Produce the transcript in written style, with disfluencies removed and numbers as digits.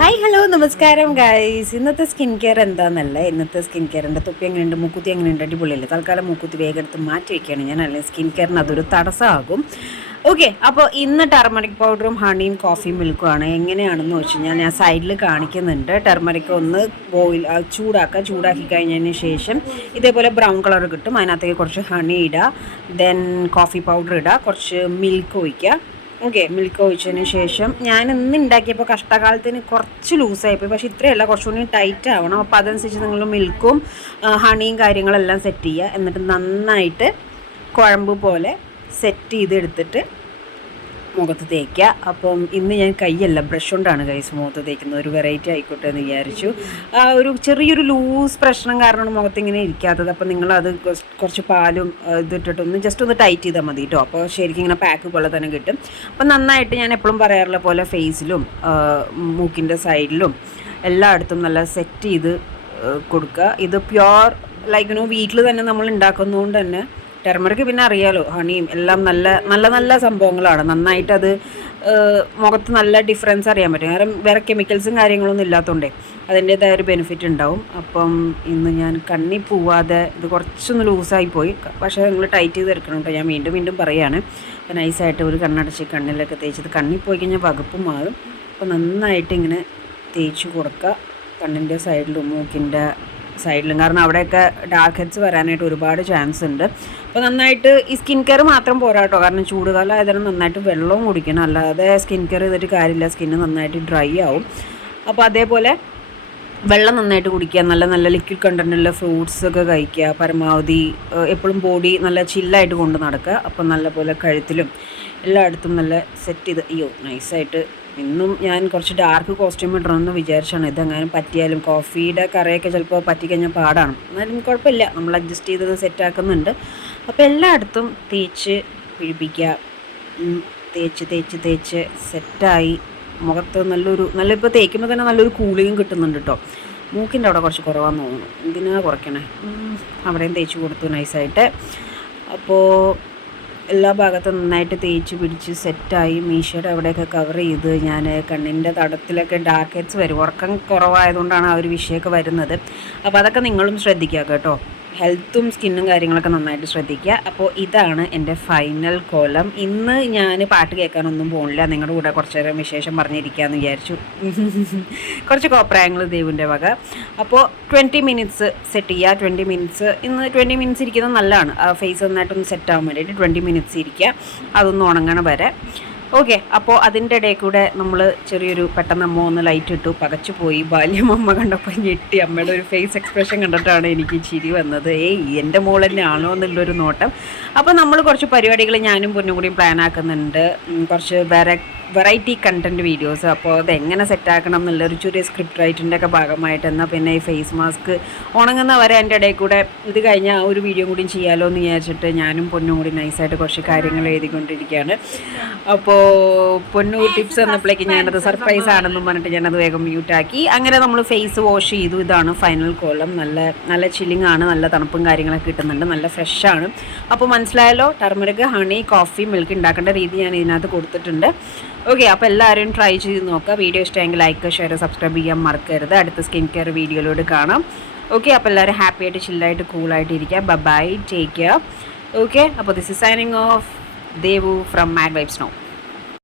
Hi hello നമസ്കാരം guys. ഇന്നത്തെ skin care എന്താണെന്നല്ല, ഇന്നത്തെ സ്കിൻ കെയറിൻ്റെ തൊപ്പി എങ്ങനെയുണ്ട്, മൂക്കുത്തി എങ്ങനെയുണ്ട്, അടിപൊളിയല്ലേ. തൽക്കാലം മൂക്കുത്തി വേഗം എടുത്ത് മാറ്റി വയ്ക്കുകയാണ് ഞാൻ, അല്ലെങ്കിൽ സ്കിൻ കെയറിന് അതൊരു തടസ്സമാകും. ഓക്കെ, അപ്പോൾ ഇന്ന് ടർമറിക് പൗഡറും ഹണിയും കോഫി മിൽക്കുമാണ്. എങ്ങനെയാണെന്ന് വെച്ച് കഴിഞ്ഞാൽ ഞാൻ സൈഡിൽ കാണിക്കുന്നുണ്ട്. ടർമറിക് ഒന്ന് ചൂടാക്കി കഴിഞ്ഞതിന് ശേഷം ഇതേപോലെ ബ്രൗൺ കളർ കിട്ടും. അതിനകത്തേക്ക് കുറച്ച് ഹണി ഇടുക, ദെൻ കോഫി പൗഡർ ഇടുക, കുറച്ച് മിൽക്ക് ഒഴിക്കുക. ഓക്കെ, മിൽക്ക് ഒഴിച്ചതിന് ശേഷം ഞാൻ ഇന്ന് ഉണ്ടാക്കിയപ്പോൾ കഷ്ടകാലത്തിന് കുറച്ച് ലൂസായിപ്പോയി, പക്ഷേ ഇത്രയല്ല, കുറച്ചുകൂടി ടൈറ്റ് ആവണം. അപ്പോൾ അതനുസരിച്ച് നിങ്ങൾ മിൽക്കും ഹണിയും കാര്യങ്ങളെല്ലാം സെറ്റ് ചെയ്യുക. എന്നിട്ട് നന്നായിട്ട് കുഴമ്പ് പോലെ സെറ്റ് ചെയ്തെടുത്തിട്ട് മുഖത്ത് തേക്കുക. അപ്പം ഇന്ന് ഞാൻ കൈയല്ല ബ്രഷ് കൊണ്ടാണ് കൈസ് മുഖത്ത് തേക്കുന്നത്, ഒരു വെറൈറ്റി ആയിക്കോട്ടെ എന്ന് വിചാരിച്ചു. ഒരു ചെറിയൊരു ലൂസ് പ്രശ്നം കാരണമാണ് മുഖത്ത് ഇങ്ങനെ ഇരിക്കാത്തത്. അപ്പം നിങ്ങളത് കുറച്ച് പാലും ഇതിട്ടിട്ടൊന്ന് ജസ്റ്റ് ഒന്ന് ടൈറ്റ് ചെയ്താൽ മതി കേട്ടോ. അപ്പോൾ ശരിക്കും ഇങ്ങനെ പാക്ക് പോലെ തന്നെ കിട്ടും. അപ്പം നന്നായിട്ട് ഞാൻ എപ്പോഴും പറയാറുള്ള പോലെ ഫേസിലും മൂക്കിൻ്റെ സൈഡിലും എല്ലായിടത്തും നല്ല സെറ്റ് ചെയ്ത് കൊടുക്കുക. ഇത് പ്യുവർ ലൈക്ക് വീട്ടിൽ തന്നെ നമ്മൾ ഉണ്ടാക്കുന്നതുകൊണ്ട് തന്നെ ടെർമറിക് പിന്നെ അറിയാലോ, ഹണിയും എല്ലാം നല്ല നല്ല നല്ല സംഭവങ്ങളാണ്. നന്നായിട്ട് അത് മുഖത്ത് നല്ല ഡിഫറൻസ് അറിയാൻ പറ്റും. കാരണം വേറെ കെമിക്കൽസും കാര്യങ്ങളൊന്നും ഇല്ലാത്തതുകൊണ്ടേ അതിൻ്റേതായ ഒരു ബെനിഫിറ്റ് ഉണ്ടാവും. അപ്പം ഇന്ന് ഞാൻ കണ്ണി പോവാതെ, ഇത് കുറച്ചൊന്ന് ലൂസായി പോയി, പക്ഷേ നിങ്ങൾ ടൈറ്റ് ചെയ്ത് എടുക്കണം കേട്ടോ. ഞാൻ വീണ്ടും വീണ്ടും പറയുകയാണ്. അപ്പോൾ നൈസായിട്ട് ഒരു കണ്ണടച്ച് കണ്ണിലൊക്കെ തേച്ചത് കണ്ണിൽ പോയി കഴിഞ്ഞാൽ വകുപ്പ് മാറും. അപ്പോൾ നന്നായിട്ട് ഇങ്ങനെ തേച്ച് കൊടുക്കുക കണ്ണിൻ്റെ സൈഡിലും മൂക്കിൻ്റെ സൈഡിലും, കാരണം അവിടെയൊക്കെ ഡാർക്ക് ഹെഡ്സ് വരാനായിട്ട് ഒരുപാട് ചാൻസ് ഉണ്ട്. അപ്പോൾ നന്നായിട്ട് ഈ സ്കിൻ കെയർ മാത്രം പോരാ കേട്ടോ, കാരണം ചൂടുകാലം ആയതുകൊണ്ട് നന്നായിട്ട് വെള്ളവും കുടിക്കണം, അല്ലാതെ സ്കിൻ കെയർ ചെയ്തിട്ട് കാര്യമില്ല, സ്കിന്ന് നന്നായിട്ട് ഡ്രൈ ആവും. അപ്പോൾ അതേപോലെ വെള്ളം നന്നായിട്ട് കുടിക്കുക, നല്ല നല്ല ലിക്വിഡ് കണ്ടൻറ്റുള്ള ഫ്രൂട്ട്സൊക്കെ കഴിക്കുക, പരമാവധി എപ്പോഴും ബോഡി നല്ല ചില്ലായിട്ട് കൊണ്ട് നടക്കുക. അപ്പം നല്ലപോലെ കഴുത്തിലും എല്ലായിടത്തും നല്ല സെറ്റ് ചെയ്ത് നൈസായിട്ട്. ഇന്നും ഞാൻ കുറച്ച് ഡാർക്ക് കോസ്റ്റ്യൂം ഇടണമെന്ന് വിചാരിച്ചാണ്. ഇതെങ്ങാനും പറ്റിയാലും കോഫിയുടെ കറിയൊക്കെ ചിലപ്പോൾ പറ്റിക്കഴിഞ്ഞാൽ പാടാണ്, എന്നാലും കുഴപ്പമില്ല, നമ്മൾ അഡ്ജസ്റ്റ് ചെയ്തത് സെറ്റാക്കുന്നുണ്ട്. അപ്പോൾ എല്ലായിടത്തും തേച്ച് പിടിപ്പിക്കുക, തേച്ച് തേച്ച് തേച്ച് സെറ്റായി മുഖത്ത് ഇപ്പോൾ തേക്കുമ്പോൾ തന്നെ നല്ലൊരു കൂളിങ്ങും കിട്ടുന്നുണ്ട് കേട്ടോ. മൂക്കിൻ്റെ അവിടെ കുറച്ച് കുറവാന്ന് തോന്നുന്നു, എന്തിനാ കുറയ്ക്കണേ. അവിടെയും തേച്ച് കൊടുത്തു നൈസായിട്ട്. അപ്പോൾ എല്ലാ ഭാഗത്തും നന്നായിട്ട് തേച്ച് പിടിച്ച് സെറ്റായി. മീശയുടെ അവിടെയൊക്കെ കവർ ചെയ്ത് ഞാൻ കണ്ണിൻ്റെ തടത്തിലൊക്കെ ഡാർക്ക് ഹെഡ്സ് വരും, ഉറക്കം കുറവായതുകൊണ്ടാണ് ആ ഒരു വിഷയമൊക്കെ വരുന്നത്. അപ്പോൾ അതൊക്കെ നിങ്ങളും ശ്രദ്ധിക്കുക കേട്ടോ, ഹെൽത്തും സ്കിന്നും കാര്യങ്ങളൊക്കെ നന്നായിട്ട് ശ്രദ്ധിക്കുക. അപ്പോൾ ഇതാണ് എൻ്റെ ഫൈനൽ കോലം. ഇന്ന് ഞാൻ പാട്ട് കേൾക്കാനൊന്നും പോകുന്നില്ല, നിങ്ങളുടെ കൂടെ കുറച്ച് നേരം വിശേഷം പറഞ്ഞിരിക്കാമെന്ന് വിചാരിച്ചു. കുറച്ച് കോപ്രായങ്ങൾ ദൈവൻ്റെ വക. അപ്പോൾ 20 മിനിറ്റ്സ് സെറ്റ് ചെയ്യുക. 20 മിനിറ്റ്സ് ഇന്ന് 20 മിനിറ്റ്സ് ഇരിക്കുന്നത് നല്ലതാണ്, ഫേസ് നന്നായിട്ടൊന്ന് സെറ്റ് ആവാൻ വേണ്ടിയിട്ട് 20 മിനിറ്റ്സ് ഇരിക്കുക, അതൊന്ന് ഉണങ്ങണ വരെ. ഓക്കെ, അപ്പോൾ അതിൻ്റെ ഇടയിൽ കൂടെ നമ്മൾ ചെറിയൊരു പെട്ടെന്ന് അമ്മ ഒന്ന് ലൈറ്റ് ഇട്ടു, പകച്ചു പോയി. ബാല്യം അമ്മ കണ്ടപ്പോൾ ഞെട്ടി, അമ്മയുടെ ഒരു ഫേസ് എക്സ്പ്രഷൻ കണ്ടിട്ടാണ് എനിക്ക് ചിരി വന്നത്. എൻ്റെ മോൾ തന്നെ ആണോ എന്നുള്ളൊരു നോട്ടം. അപ്പോൾ നമ്മൾ കുറച്ച് പരിപാടികൾ ഞാനും പൊന്നും കൂടിയും പ്ലാൻ ആക്കുന്നുണ്ട്, കുറച്ച് വെറൈറ്റി കണ്ടൻറ്റ് വീഡിയോസ്. അപ്പോൾ അതെങ്ങനെ സെറ്റാക്കണം എന്നുള്ളൊരു ചെറിയ സ്ക്രിപ്റ്റ് റൈറ്റിൻ്റെ ഒക്കെ ഭാഗമായിട്ട്. എന്നാൽ പിന്നെ ഈ ഫേസ് മാസ്ക് ഉണങ്ങുന്ന വരെ എൻ്റെ ഇടയിൽ കൂടെ ഇത് കഴിഞ്ഞാൽ ആ ഒരു വീഡിയോ കൂടി ചെയ്യാമല്ലോ എന്ന് വിചാരിച്ചിട്ട് ഞാനും പൊന്നും കൂടി നൈസായിട്ട് കുറച്ച് കാര്യങ്ങൾ എഴുതിക്കൊണ്ടിരിക്കുകയാണ്. അപ്പോൾ പൊന്നു ടിപ്സ് എന്നപ്പോഴേക്ക് ഞാനത് സർപ്രൈസ് ആണെന്നും പറഞ്ഞിട്ട് ഞാനത് വേഗം മ്യൂട്ടാക്കി. അങ്ങനെ നമ്മൾ ഫേസ് വാഷ് ചെയ്തു. ഇതാണ് ഫൈനൽ കോലം. നല്ല നല്ല ചില്ലിങ് ആണ്, നല്ല തണുപ്പും കാര്യങ്ങളൊക്കെ കിട്ടുന്നുണ്ട്, നല്ല ഫ്രഷാണ്. അപ്പോൾ മനസ്സിലായല്ലോ, ടർമറിക് ഹണി കോഫി മിൽക്ക് ഉണ്ടാക്കേണ്ട രീതി ഞാൻ ഇതിനകത്ത് കൊടുത്തിട്ടുണ്ട്. ഓക്കെ, അപ്പോൾ എല്ലാവരും ട്രൈ ചെയ്ത് നോക്കുക. വീഡിയോ ഇഷ്ടമെങ്കിൽ ലൈക്ക് ഷെയർ സബ്സ്ക്രൈബ് ചെയ്യാൻ മറക്കരുത്. അടുത്ത സ്കിൻ കെയർ വീഡിയോയിലൂടെ കാണാം. ഓക്കെ, അപ്പോൾ എല്ലാവരും ഹാപ്പി ആയിട്ട് ചില്ലായിട്ട് കൂളായിട്ട് ഇരിക്കുക. Bye, take care. ഓക്കെ, അപ്പോൾ this is signing off Devu from mad vibes now.